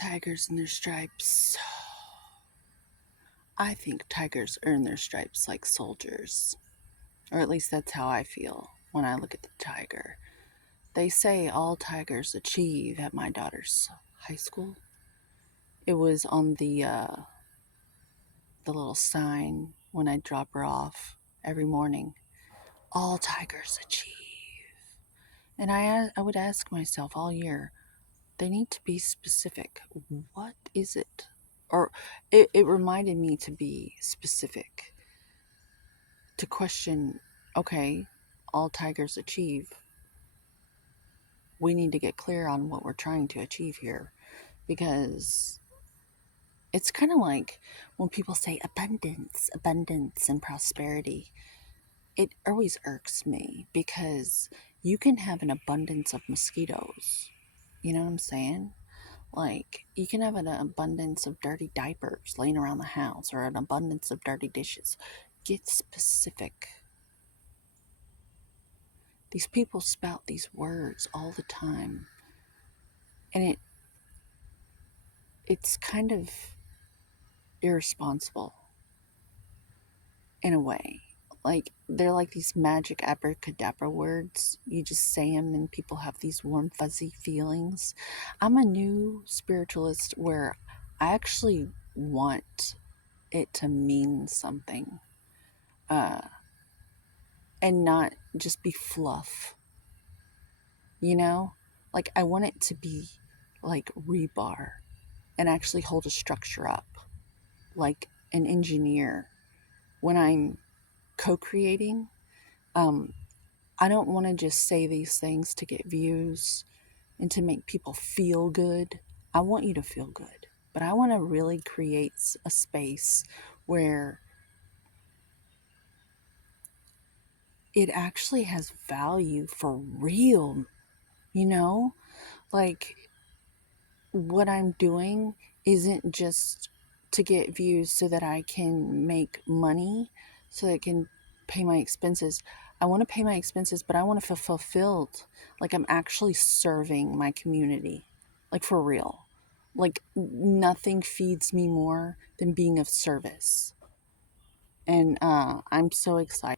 Tigers and their stripes. I think tigers earn their stripes like soldiers. Or at least that's how I feel when I look at the tiger. They say all tigers achieve at my daughter's high school. It was on the little sign when I drop her off every morning. All tigers achieve. And I would ask myself all year, they need to be specific. What is it? Or it reminded me to be specific, to question, okay, all tigers achieve. We need to get clear on what we're trying to achieve here, because it's kind of like when people say abundance and prosperity. It always irks me because you can have an abundance of mosquitoes. You know what I'm saying? Like, you can have an abundance of dirty diapers laying around the house or an abundance of dirty dishes. Get specific. These people spout these words all the time. And it's kind of irresponsible in a way. Like, they're like these magic abracadabra words. You just say them and people have these warm, fuzzy feelings. I'm a new spiritualist where I actually want it to mean something, and not just be fluff. You know? Like, I want it to be like rebar and actually hold a structure up, like an engineer. When I'm co-creating, I don't want to just say these things to get views and to make people feel good. I want you to feel good, but I want to really create a space where it actually has value for real, you know? Like, what I'm doing isn't just to get views so that I can make money, so that I can pay my expenses. I want to pay my expenses, but I want to feel fulfilled. Like, I'm actually serving my community. Like, for real. Like, nothing feeds me more than being of service. And I'm so excited.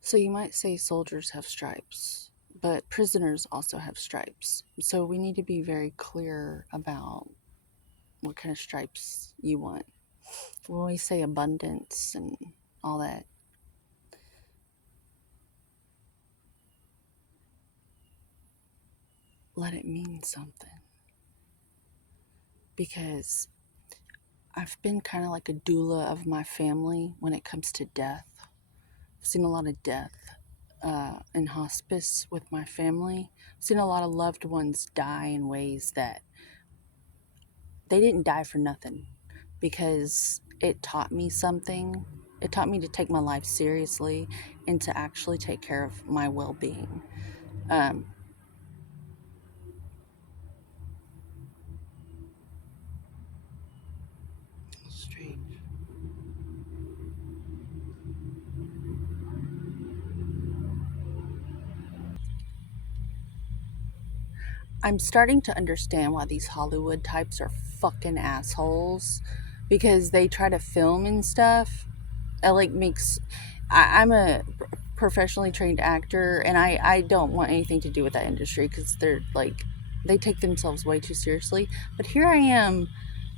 So you might say soldiers have stripes, but prisoners also have stripes. So we need to be very clear about what kind of stripes you want. When we say abundance and all that, let it mean something. Because I've been kind of like a doula of my family when it comes to death. I've seen a lot of death in hospice with my family. I've seen a lot of loved ones die in ways that they didn't die for nothing, because it taught me something. It taught me to take my life seriously and to actually take care of my well-being. Um, Strange. I'm starting to understand why these Hollywood types are fucking assholes, because they try to film and stuff. It like makes. I'm a professionally trained actor, and I don't want anything to do with that industry, because they're like, they take themselves way too seriously. But here I am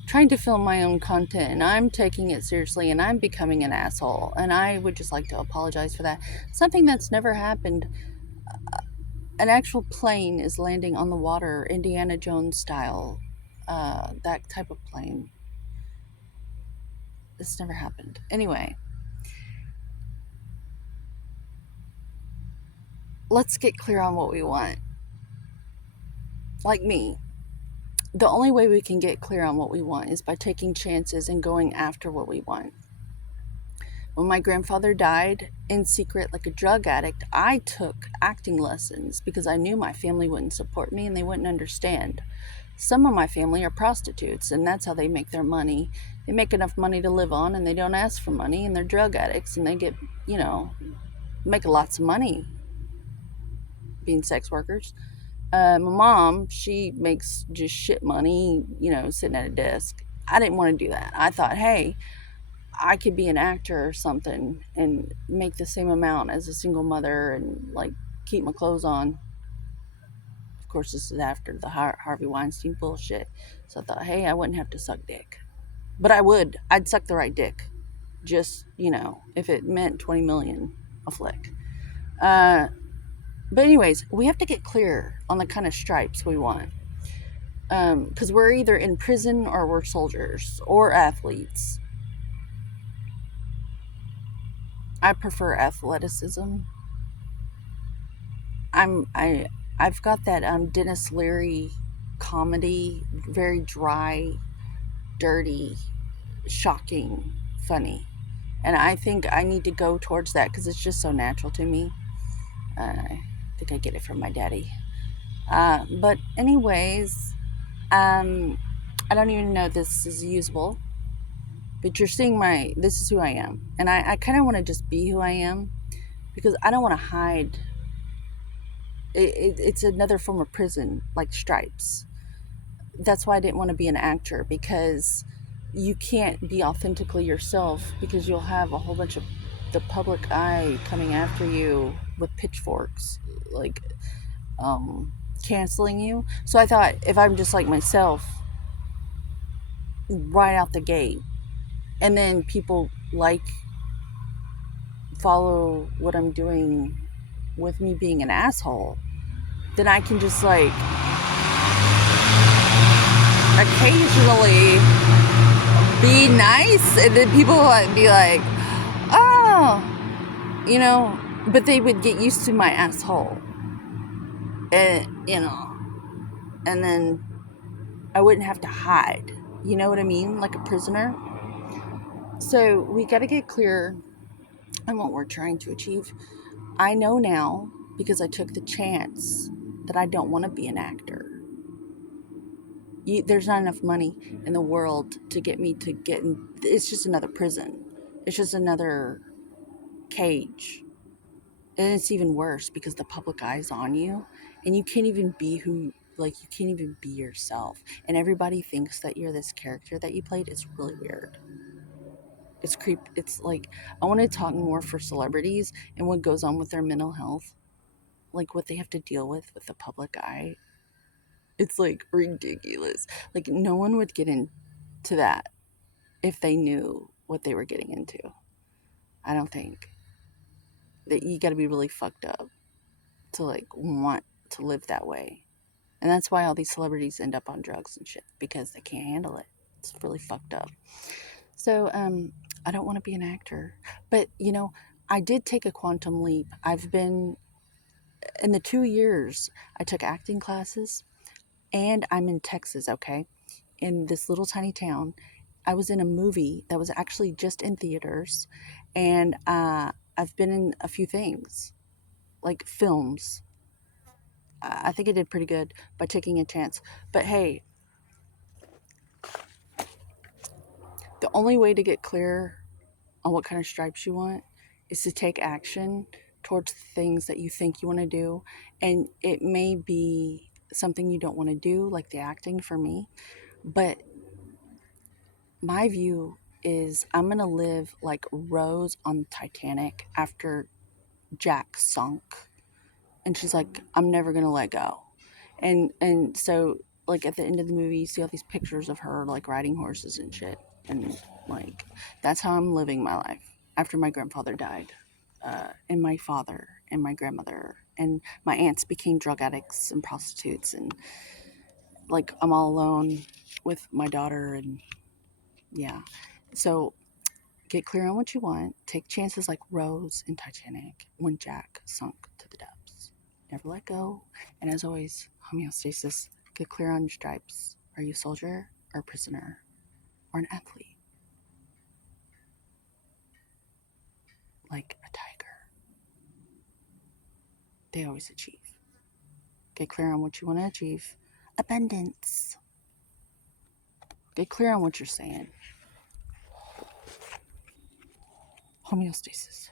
trying to film my own content, and I'm taking it seriously, and I'm becoming an asshole, and I would just like to apologize for that. Something that's never happened. An actual plane is landing on the water, Indiana Jones style. That type of plane. This never happened. Anyway, let's get clear on what we want. Like me, the only way we can get clear on what we want is by taking chances and going after what we want. When my grandfather died in secret like a drug addict, I took acting lessons because I knew my family wouldn't support me and they wouldn't understand. Some of my family are prostitutes, and that's how they make their money. They make enough money to live on, and they don't ask for money, and they're drug addicts, and they get, you know, make lots of money being sex workers. My mom, she makes just shit money, sitting at a desk. I didn't want to do that. I thought, hey, I could be an actor or something and make the same amount as a single mother and like keep my clothes on. Of course, this is after the Harvey Weinstein bullshit. So I thought, hey, I wouldn't have to suck dick. But I would. I'd suck the right dick. Just, if it meant 20 million a flick. But anyways, we have to get clear on the kind of stripes we want. Because we're either in prison or we're soldiers or athletes. I prefer athleticism. I've got that Dennis Leary comedy, very dry, dirty, shocking, funny, and I think I need to go towards that because it's just so natural to me. I think I get it from my daddy. But anyways, I don't even know if this is usable, but you're seeing this is who I am, and I kind of want to just be who I am because I don't want to hide. It's another form of prison, like stripes. That's why I didn't want to be an actor, because you can't be authentically yourself because you'll have a whole bunch of the public eye coming after you with pitchforks, like canceling you. So I thought if I'm just like myself right out the gate, and then people like follow what I'm doing with me being an asshole, then I can just like occasionally be nice, and then people would be like, oh, but they would get used to my asshole, and and then I wouldn't have to hide, you know what I mean, like a prisoner. So we got to get clear on what we're trying to achieve. I know now, because I took the chance, that I don't want to be an actor. There's not enough money in the world to get me to get in. It's just another prison. It's just another cage. And it's even worse because the public eye's on you, and you can't even be you can't even be yourself. And everybody thinks that you're this character that you played. It's really weird. It's creep. It's like, I want to talk more for celebrities and what goes on with their mental health, like what they have to deal with the public eye. It's like ridiculous. Like, no one would get into that if they knew what they were getting into. I don't think that you got to be really fucked up to like want to live that way. And that's why all these celebrities end up on drugs and shit, because they can't handle it. It's really fucked up. So, I don't want to be an actor. But, I did take a quantum leap. I've been, in the 2 years, I took acting classes, and I'm in Texas, okay? In this little tiny town. I was in a movie that was actually just in theaters, and I've been in a few things, like films. I think I did pretty good by taking a chance. But hey, the only way to get clear on what kind of stripes you want is to take action towards things that you think you want to do. And it may be something you don't want to do, like the acting for me. But my view is I'm going to live like Rose on Titanic after Jack sunk. And she's like, I'm never going to let go. And so, like, at the end of the movie, you see all these pictures of her like riding horses and shit, and like, that's how I'm living my life after my grandfather died, and my father and my grandmother and my aunts became drug addicts and prostitutes, and like, I'm all alone with my daughter. And yeah, so get clear on what you want, take chances like Rose in Titanic when Jack sunk to the depths. Never let go. And as always, homeostasis. Get clear on your stripes. Are you a soldier or a prisoner or an athlete? Like a tiger. They always achieve. Get clear on what you want to achieve. Abundance. Get clear on what you're saying. Homeostasis.